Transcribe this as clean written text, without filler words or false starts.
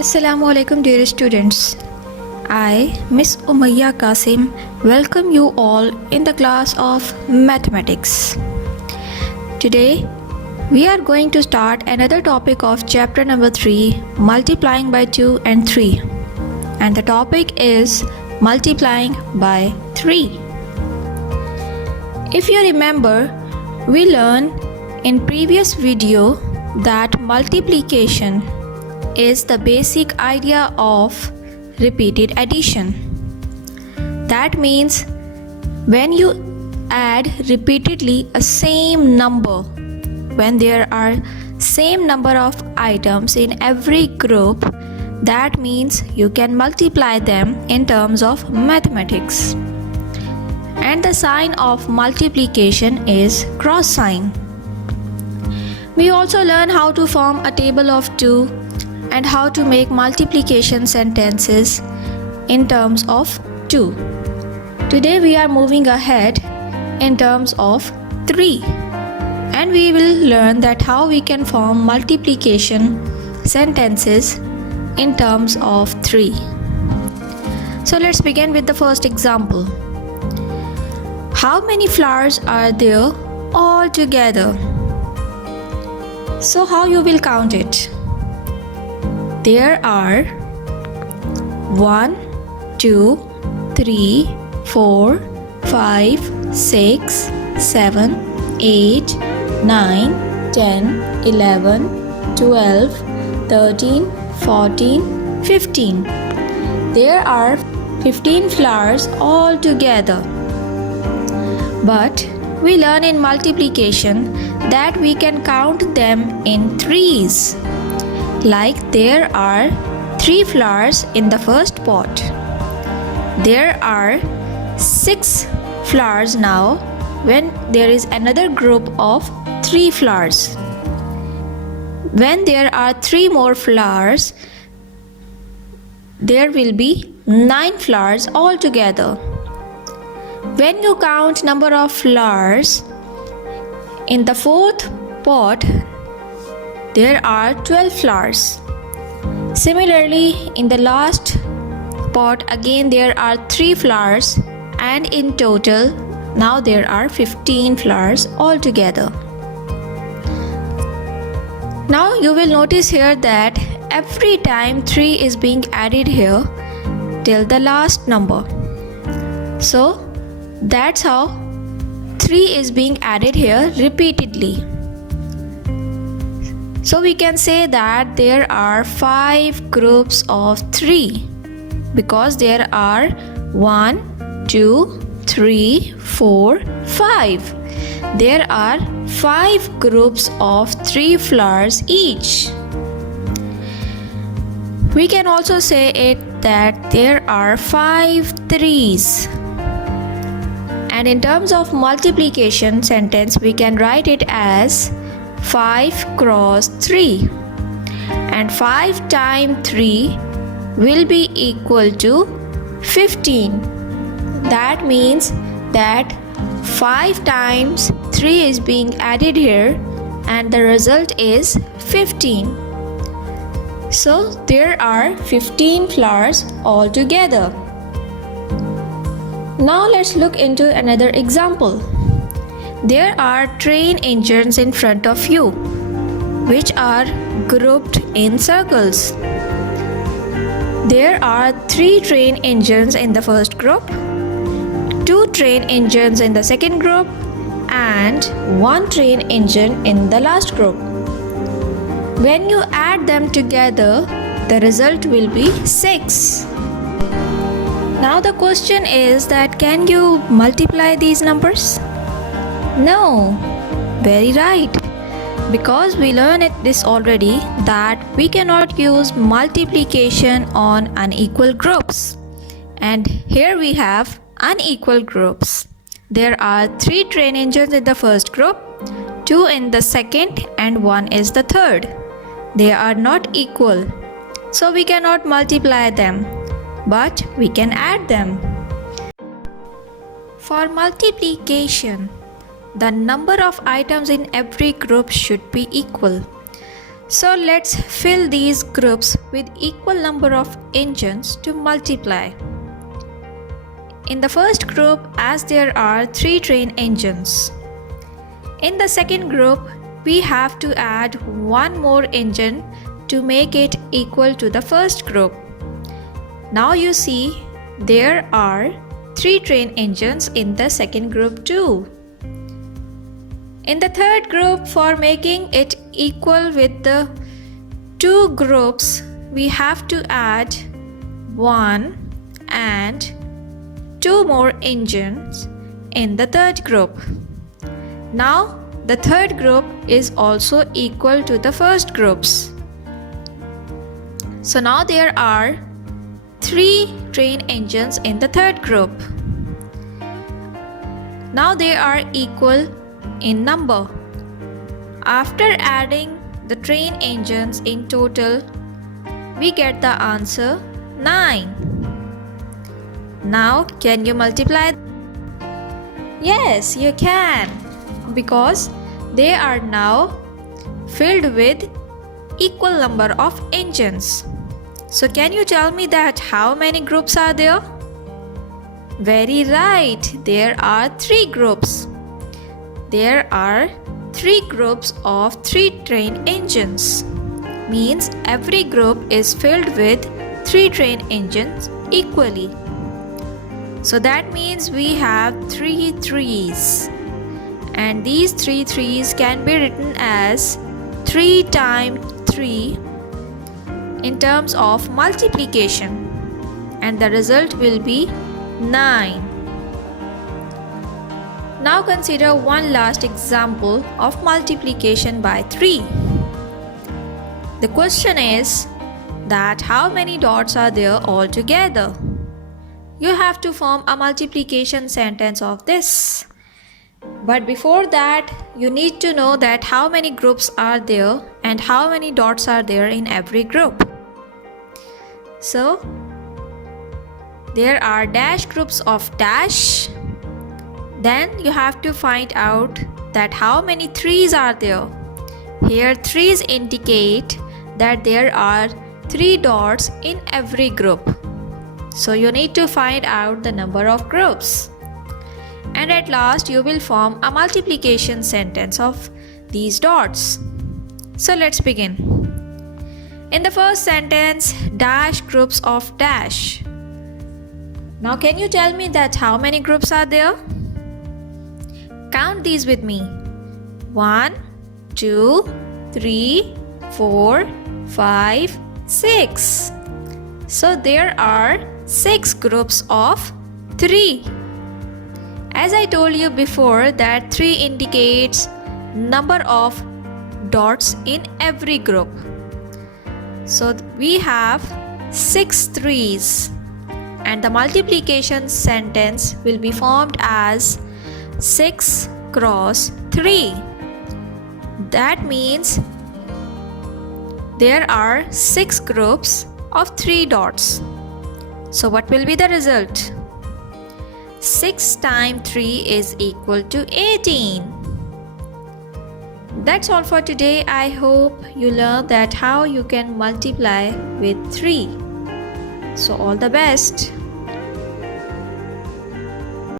Assalamu alaikum dear students. I, Miss Umayya Qasim, welcome you all in the class of mathematics. Today we are going to start another topic of chapter number 3, multiplying by 2 and 3. And the topic is multiplying by 3. If you remember, we learned in previous video that multiplication is the basic idea of repeated addition. That means when you add repeatedly a same number, when there are same number of items in every group, that means you can multiply them in terms of mathematics. And the sign of multiplication is cross sign. We also learn how to form a table of 2 and how to make multiplication sentences in terms of 2. Today we are moving ahead in terms of 3, and we will learn that how we can form multiplication sentences in terms of 3. So let's begin with the first example. How many flowers are there all together? So how you will count it? There are 1, 2, 3, 4, 5, 6, 7, 8, 9, 10, 11, 12, 13, 14, 15. There are 15 flowers all together. But we learn in multiplication that we can count them in threes. Like there are 3 flowers in the first pot. There are 6 flowers now when there is another group of 3 flowers. When there are 3 more flowers, there will be 9 flowers altogether. When you count number of flowers in the fourth pot, there are 12 flowers. Similarly, in the last pot again there are 3 flowers, and in total now there are 15 flowers altogether. Now you will notice here that every time 3 is being added here till the last number. So that's how 3 is being added here repeatedly. So we can say that there are 5 groups of 3 because there are 1, 2, 3, 4, 5. There are 5 groups of 3 flowers each. We can also say it that there are 5 threes. And in terms of multiplication sentence, we can write it as 5 cross 3, and 5 times 3 will be equal to 15. That means that 5 times 3 is being added here and the result is 15. So there are 15 flowers altogether. Now let's look into another example. There are train engines in front of you, which are grouped in circles. There are 3 train engines in the first group, 2 train engines in the second group, and 1 train engine in the last group. When you add them together, the result will be 6. Now the question is that can you multiply these numbers? No, very right. Because we learned this already that we cannot use multiplication on unequal groups. And here we have unequal groups. There are 3 train engines in the first group, 2 in the second, and 1 is the third. They are not equal, so we cannot multiply them, but we can add them. For multiplication, the number of items in every group should be equal. So let's fill these groups with equal number of engines to multiply. In the first group, as there are 3 train engines. In the second group, we have to add one more engine to make it equal to the first group. Now you see there are 3 train engines in the second group too. In the third group, for making it equal with the 2 groups, we have to add 1 and 2 more engines in the third group. Now the third group is also equal to the first groups. So now there are 3 train engines in the third group. Now they are equal in number. After adding the train engines in total, we get the answer 9. Now can you multiply? Yes, you can, because they are now filled with equal number of engines. So can you tell me that how many groups are there? Very right, there are 3 groups. There are 3 groups of 3 train engines. Means every group is filled with 3 train engines equally. So that means we have 3 threes. And these 3 threes can be written as 3 times 3 in terms of multiplication. And the result will be 9. Now consider one last example of multiplication by 3. The question is that how many dots are there altogether? You have to form a multiplication sentence of this. But before that, you need to know that how many groups are there and how many dots are there in every group. So, there are dash groups of dash. Then you have to find out that how many threes are there. Here threes indicate that there are 3 dots in every group. So you need to find out the number of groups. And at last you will form a multiplication sentence of these dots. So let's begin. In the first sentence, dash groups of dash. Now can you tell me that how many groups are there? Count these with me. 1, 2, 3, 4, 5, 6. So there are 6 groups of 3. As I told you before that 3 indicates number of dots in every group. So we have 6 threes and the multiplication sentence will be formed as 6 cross 3. That means there are 6 groups of 3 dots. So what will be the result? 6 times 3 is equal to 18. That's all for today. I hope you learned that how you can multiply with 3. So all the best.